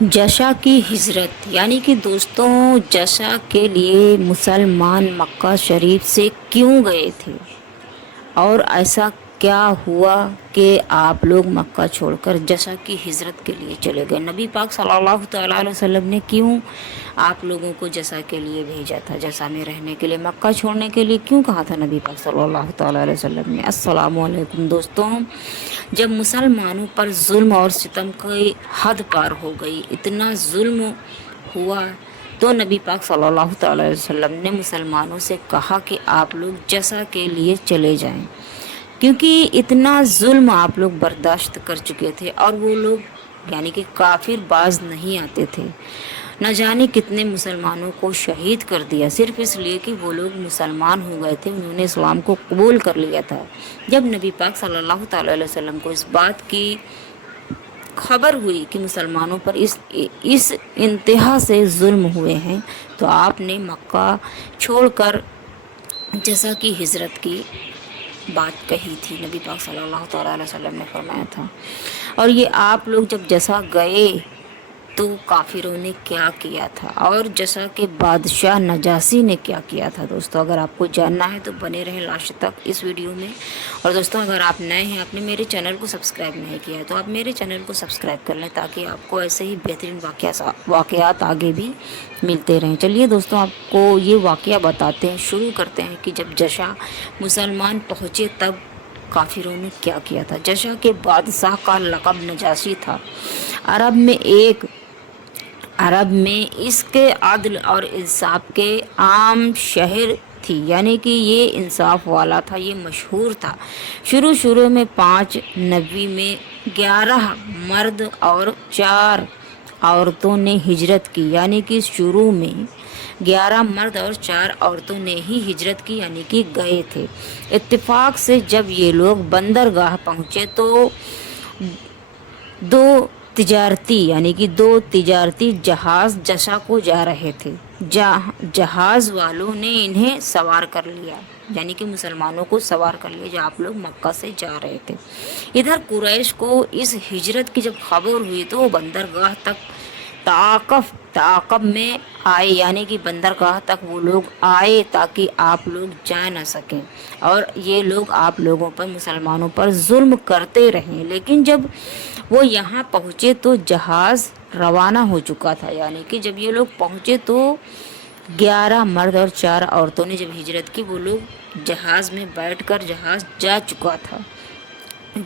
جشا کی ہجرت، یعنی کہ دوستوں جشا کے لیے مسلمان مکہ شریف سے کیوں گئے تھے اور ایسا کیا ہوا کہ آپ لوگ مکہ چھوڑ کر جشا کی ہجرت کے لیے چلے گئے؟ نبی پاک صلی اللہ تعالیٰ علیہ وسلم نے کیوں آپ لوگوں کو جشا کے لیے بھیجا تھا؟ جشا میں رہنے کے لیے، مکہ چھوڑنے کے لیے کیوں کہا تھا نبی پاک صلی اللہ تعالیٰ علیہ وسلم نے؟ السلام علیکم دوستوں، جب مسلمانوں پر ظلم اور ستم کی حد پار ہو گئی، اتنا ظلم ہوا، تو نبی پاک صلی اللہ تعالیٰ علیہ وسلم نے مسلمانوں سے کہا کہ آپ لوگ جشا کے لیے چلے جائیں، کیونکہ اتنا ظلم آپ لوگ برداشت کر چکے تھے، اور وہ لوگ یعنی کہ کافر باز نہیں آتے تھے۔ نہ جانے کتنے مسلمانوں کو شہید کر دیا، صرف اس لیے کہ وہ لوگ مسلمان ہو گئے تھے، انہوں نے اسلام کو قبول کر لیا تھا۔ جب نبی پاک صلی اللہ تعالیٰ علیہ وسلم کو اس بات کی خبر ہوئی کہ مسلمانوں پر اس انتہا سے ظلم ہوئے ہیں، تو آپ نے مکہ چھوڑ کر جزا کی ہجرت کی بات کہی تھی۔ نبی پاک صلی اللہ تعالیٰ علیہ وسلم نے فرمایا تھا۔ اور یہ آپ لوگ جب جزا گئے تو کافروں نے کیا کیا تھا، اور جشا کے بادشاہ نجاشی نے کیا کیا تھا؟ دوستوں اگر آپ کو جاننا ہے تو بنے رہیں لاسٹ تک اس ویڈیو میں۔ اور دوستوں اگر آپ نئے ہیں، آپ نے میرے چینل کو سبسکرائب نہیں کیا ہے، تو آپ میرے چینل کو سبسکرائب کر لیں تاکہ آپ کو ایسے ہی بہترین واقعات آگے بھی ملتے رہیں۔ چلیے دوستوں آپ کو یہ واقعہ بتاتے ہیں، شروع کرتے ہیں کہ جب جشا مسلمان پہنچے تب کافروں نے کیا کیا تھا۔ جشا کے بادشاہ کا لقب نجاشی تھا۔ عرب میں اس کے عدل اور انصاف کے عام شہر تھی، یعنی کہ یہ انصاف والا تھا، یہ مشہور تھا۔ شروع میں 5 نبی میں 11 مرد اور 4 عورتوں نے ہجرت کی، یعنی کہ شروع میں 11 مرد اور 4 عورتوں نے ہی ہجرت کی، یعنی کہ گئے تھے۔ اتفاق سے جب یہ لوگ بندرگاہ پہنچے تو دو تجارتی جہاز جشا کو جا رہے تھے۔ جہاز والوں نے انہیں سوار کر لیا، یعنی کہ مسلمانوں کو سوار کر لیا جو آپ لوگ مکہ سے جا رہے تھے۔ ادھر قریش کو اس ہجرت کی جب خبر ہوئی تو وہ بندرگاہ تک تعاقب میں آئے، یعنی کہ بندرگاہ تک وہ لوگ آئے تاکہ آپ لوگ جا نہ سکیں، اور یہ لوگ آپ لوگوں پر، مسلمانوں پر ظلم کرتے رہیں۔ لیکن جب وہ یہاں پہنچے تو جہاز روانہ ہو چکا تھا، یعنی کہ جب یہ لوگ پہنچے تو 11 مرد اور 4 عورتوں نے جب ہجرت کی، وہ لوگ جہاز میں بیٹھ کر جہاز جا چکا تھا۔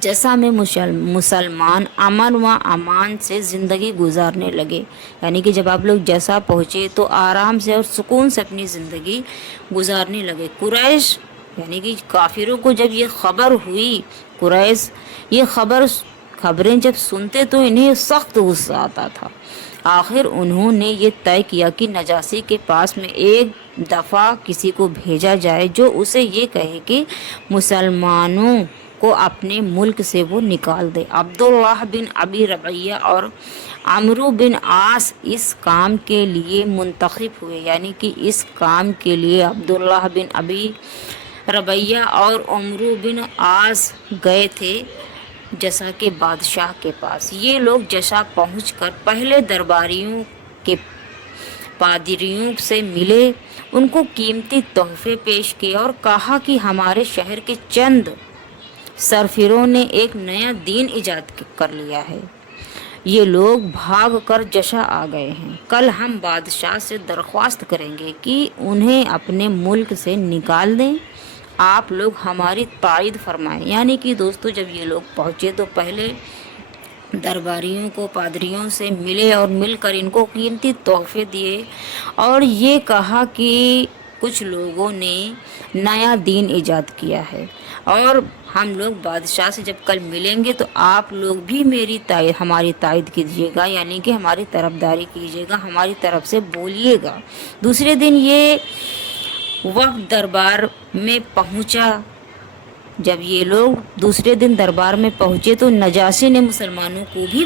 جیسا میں مسلمان امن و امان سے زندگی گزارنے لگے، یعنی کہ جب آپ لوگ جیسا پہنچے تو آرام سے اور سکون سے اپنی زندگی گزارنے لگے۔ قریش یعنی کہ کافروں کو جب یہ خبر ہوئی، قریش یہ خبریں جب سنتے تو انہیں سخت غصہ آتا تھا۔ آخر انہوں نے یہ طے کیا کہ نجاشی کے پاس میں ایک دفعہ کسی کو بھیجا جائے جو اسے یہ کہے کہ مسلمانوں کو اپنے ملک سے وہ نکال دے۔ عبداللہ بن ابی ربیعہ اور عمرو بن عاص اس کام کے لیے منتخب ہوئے، یعنی کہ اس کام کے لیے عبداللہ بن ابی ربیعہ اور عمرو بن عاص گئے تھے جشا کے بادشاہ کے پاس۔ یہ لوگ جشا پہنچ کر پہلے درباریوں کے پادریوں سے ملے، ان کو قیمتی تحفے پیش کیے اور کہا کہ ہمارے شہر کے چند سرفروں نے ایک نیا دین ایجاد کر لیا ہے، یہ لوگ بھاگ کر جشا آ گئے ہیں۔ کل ہم بادشاہ سے درخواست کریں گے کہ انہیں اپنے ملک سے نکال دیں، آپ لوگ ہماری تائید فرمائیں۔ یعنی کہ دوستو جب یہ لوگ پہنچے تو پہلے درباریوں کو، پادریوں سے ملے اور مل کر ان کو قیمتی تحفے دیے، اور یہ کہا کہ کچھ لوگوں نے نیا دین ایجاد کیا ہے، اور ہم لوگ بادشاہ سے جب کل ملیں گے تو آپ لوگ بھی ہماری تائید کیجیے گا، یعنی کہ ہماری طرفداری کیجیے گا، ہماری طرف سے بولیے گا۔ دوسرے دن یہ وقت دربار میں پہنچا۔ جب یہ لوگ دوسرے دن دربار میں پہنچے تو نجاشی نے مسلمانوں کو بھی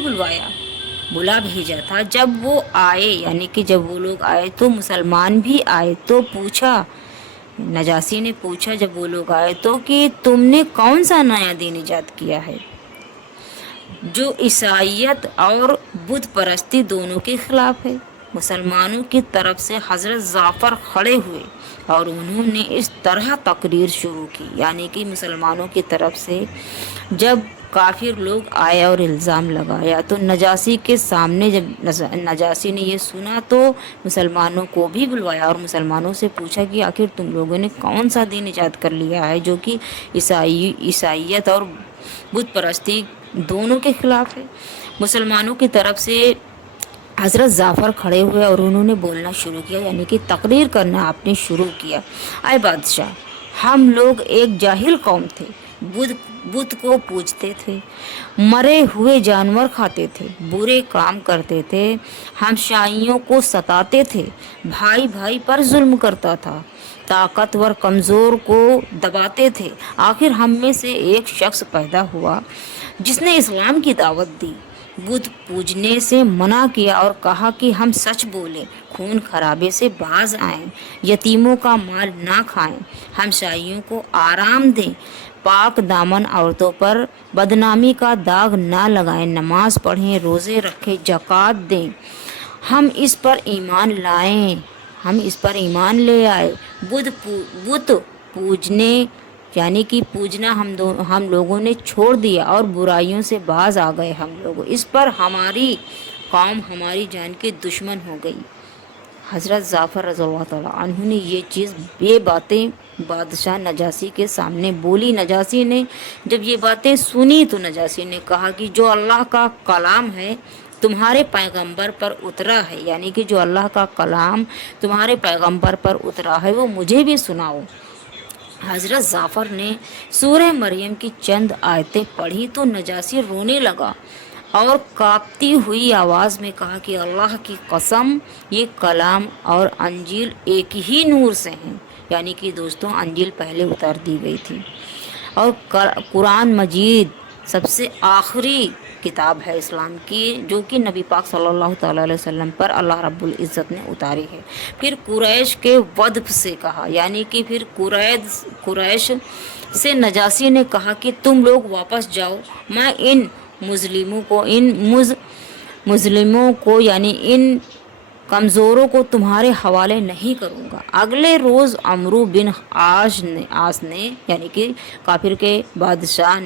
بلا بھیجا تھا۔ جب وہ آئے، یعنی کہ جب وہ لوگ آئے تو مسلمان بھی آئے، تو نجاشی نے پوچھا جب وہ لوگ آئے تو کہ تم نے کون سا نیا دین ایجاد کیا ہے؟ جو عیسائیت اور بت پرستی دونوں کے خلاف ہے۔ مسلمانوں کی طرف سے حضرت جعفر کھڑے ہوئے اور انہوں نے اس طرح تقریر شروع کی، یعنی کہ مسلمانوں کی طرف سے جب کافر لوگ آئے اور الزام لگایا تو نجاشی کے سامنے جب نجاشی نے یہ سنا تو مسلمانوں کو بھی بلوایا اور مسلمانوں سے پوچھا کہ آخر تم لوگوں نے کون سا دین ایجاد کر لیا ہے جو کہ عیسائیت اور بت پرستی دونوں کے خلاف ہے۔ مسلمانوں کی طرف سے حضرت جعفر کھڑے ہوئے اور انہوں نے بولنا شروع کیا، یعنی کہ تقریر کرنا آپ نے شروع کیا۔ اے بادشاہ، ہم لوگ ایک جاہل قوم تھے، بت کو پوجتے تھے، مرے ہوئے جانور کھاتے تھے، برے کام کرتے تھے، ہم شائیوں کو ستاتے تھے، بھائی بھائی پر ظلم کرتا تھا، طاقتور کمزور کو دباتے تھے۔ آخر ہم میں سے ایک شخص پیدا ہوا جس نے اسلام کی دعوت دی، بت پوجنے سے منع کیا اور کہا کہ ہم سچ بولیں، خون خرابے سے باز آئیں، یتیموں کا مال نہ کھائیں، ہمسائیوں کو آرام دیں، پاک دامن عورتوں پر بدنامی کا داغ نہ لگائیں، نماز پڑھیں، روزے رکھیں، زکوٰۃ دیں۔ ہم اس پر ایمان لے آئے، بت پوجنے یعنی کہ پوجنا ہم لوگوں نے چھوڑ دیا اور برائیوں سے باز آ گئے ہم لوگ، اس پر ہماری قوم ہماری جان کی دشمن ہو گئی۔ حضرت جعفر رضی اللہ تعالیٰ عنہ نے یہ باتیں بادشاہ نجاشی کے سامنے بولی۔ نجاشی نے جب یہ باتیں سنی تو نجاشی نے کہا کہ جو اللہ کا کلام ہے تمہارے پیغمبر پر اترا ہے، یعنی کہ جو اللہ کا کلام تمہارے پیغمبر پر اترا ہے وہ مجھے بھی سناؤ۔ حضرت جعفر نے سورہ مریم کی چند آیتیں پڑھی تو نجاشی رونے لگا اور کانپتی ہوئی آواز میں کہا کہ اللہ کی قسم، یہ کلام اور انجیل ایک ہی نور سے ہیں، یعنی کہ دوستوں انجیل پہلے اتار دی گئی تھی اور قرآن مجید سب سے آخری کتاب ہے اسلام کی جو کہ نبی پاک صلی اللہ تعالیٰ علیہ وسلم پر اللہ رب العزت نے اتاری ہے۔ پھر قریش کے وفد سے کہا، یعنی کہ پھر قریش سے نجاشی نے کہا کہ تم لوگ واپس جاؤ، میں ان مظلوموں کو یعنی ان کمزوروں کو تمہارے حوالے نہیں کروں گا۔ اگلے روز عمرو بن عاص نے یعنی کہ کافروں کے بادشاہ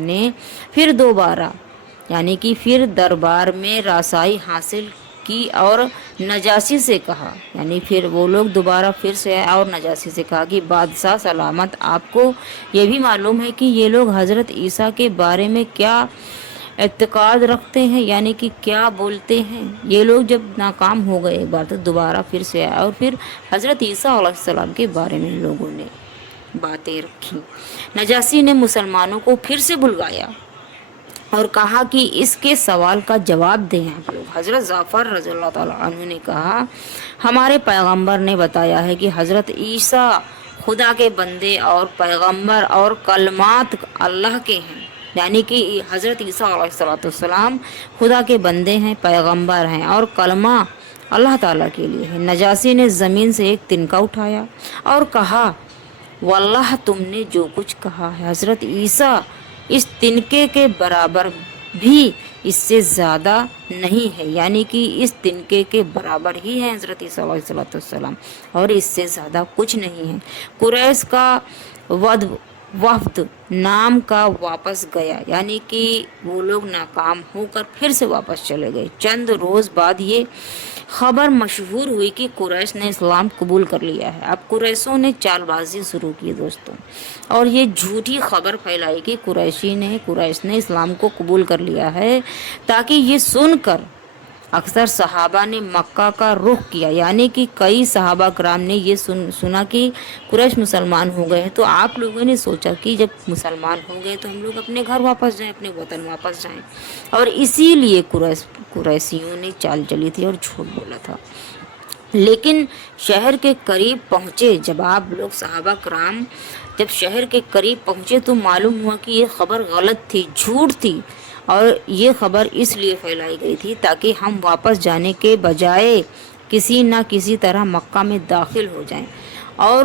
نے پھر دوبارہ یعنی کہ پھر دربار میں رسائی حاصل کی اور نجاشی سے کہا، یعنی پھر وہ لوگ دوبارہ پھر سے آئے اور نجاشی سے کہا کہ بادشاہ سلامت، آپ کو یہ بھی معلوم ہے کہ یہ لوگ حضرت عیسیٰ کے بارے میں کیا اعتقاد رکھتے ہیں، یعنی کہ کیا بولتے ہیں۔ یہ لوگ جب ناکام ہو گئے ایک بار تو دوبارہ پھر سے آئے اور پھر حضرت عیسیٰ علیہ السلام کے بارے میں لوگوں نے باتیں رکھی۔ نجاشی نے مسلمانوں کو پھر سے بلوایا اور کہا کہ اس کے سوال کا جواب دیں آپ لوگ۔ حضرت جعفر رضی اللہ تعالیٰ عنہ نے کہا، ہمارے پیغمبر نے بتایا ہے کہ حضرت عیسیٰ خدا کے بندے اور پیغمبر اور کلمات اللہ کے ہیں، یعنی کہ حضرت عیسیٰ علیہ السلام خدا کے بندے ہیں، پیغمبر ہیں اور کلمہ اللہ تعالیٰ کے لیے ہے۔ نجاشی نے زمین سے ایک تنکا اٹھایا اور کہا، واللہ تم نے جو کچھ کہا ہے حضرت عیسیٰ اس تنکے کے برابر بھی اس سے زیادہ نہیں ہے، یعنی کہ اس تنکے کے برابر ہی ہے حضرت عیسیٰ علیہ السلام اور اس سے زیادہ کچھ نہیں ہے۔ قریش کا وفد نام کا واپس گیا، یعنی کہ وہ لوگ ناکام ہو کر پھر سے واپس چلے گئے۔ چند روز بعد یہ خبر مشہور ہوئی کہ قریش نے اسلام قبول کر لیا ہے۔ اب قریشوں نے چال بازی شروع کی دوستوں، اور یہ جھوٹی خبر پھیلائی کہ قریش نے اسلام کو قبول کر لیا ہے، تاکہ یہ سن کر اکثر صحابہ نے مکہ کا رخ کیا، یعنی کہ کئی صحابہ کرام نے یہ سنا کہ قریش مسلمان ہو گئے تو آپ لوگوں نے سوچا کہ جب مسلمان ہو گئے تو ہم لوگ اپنے گھر واپس جائیں، اپنے وطن واپس جائیں، اور اسی لیے قریشیوں نے چال چلی تھی اور جھوٹ بولا تھا۔ لیکن شہر کے قریب پہنچے جب آپ لوگ صحابہ کرام جب شہر کے قریب پہنچے تو معلوم ہوا کہ یہ خبر غلط تھی، جھوٹ تھی، اور یہ خبر اس لیے پھیلائی گئی تھی تاکہ ہم واپس جانے کے بجائے کسی نہ کسی طرح مکہ میں داخل ہو جائیں اور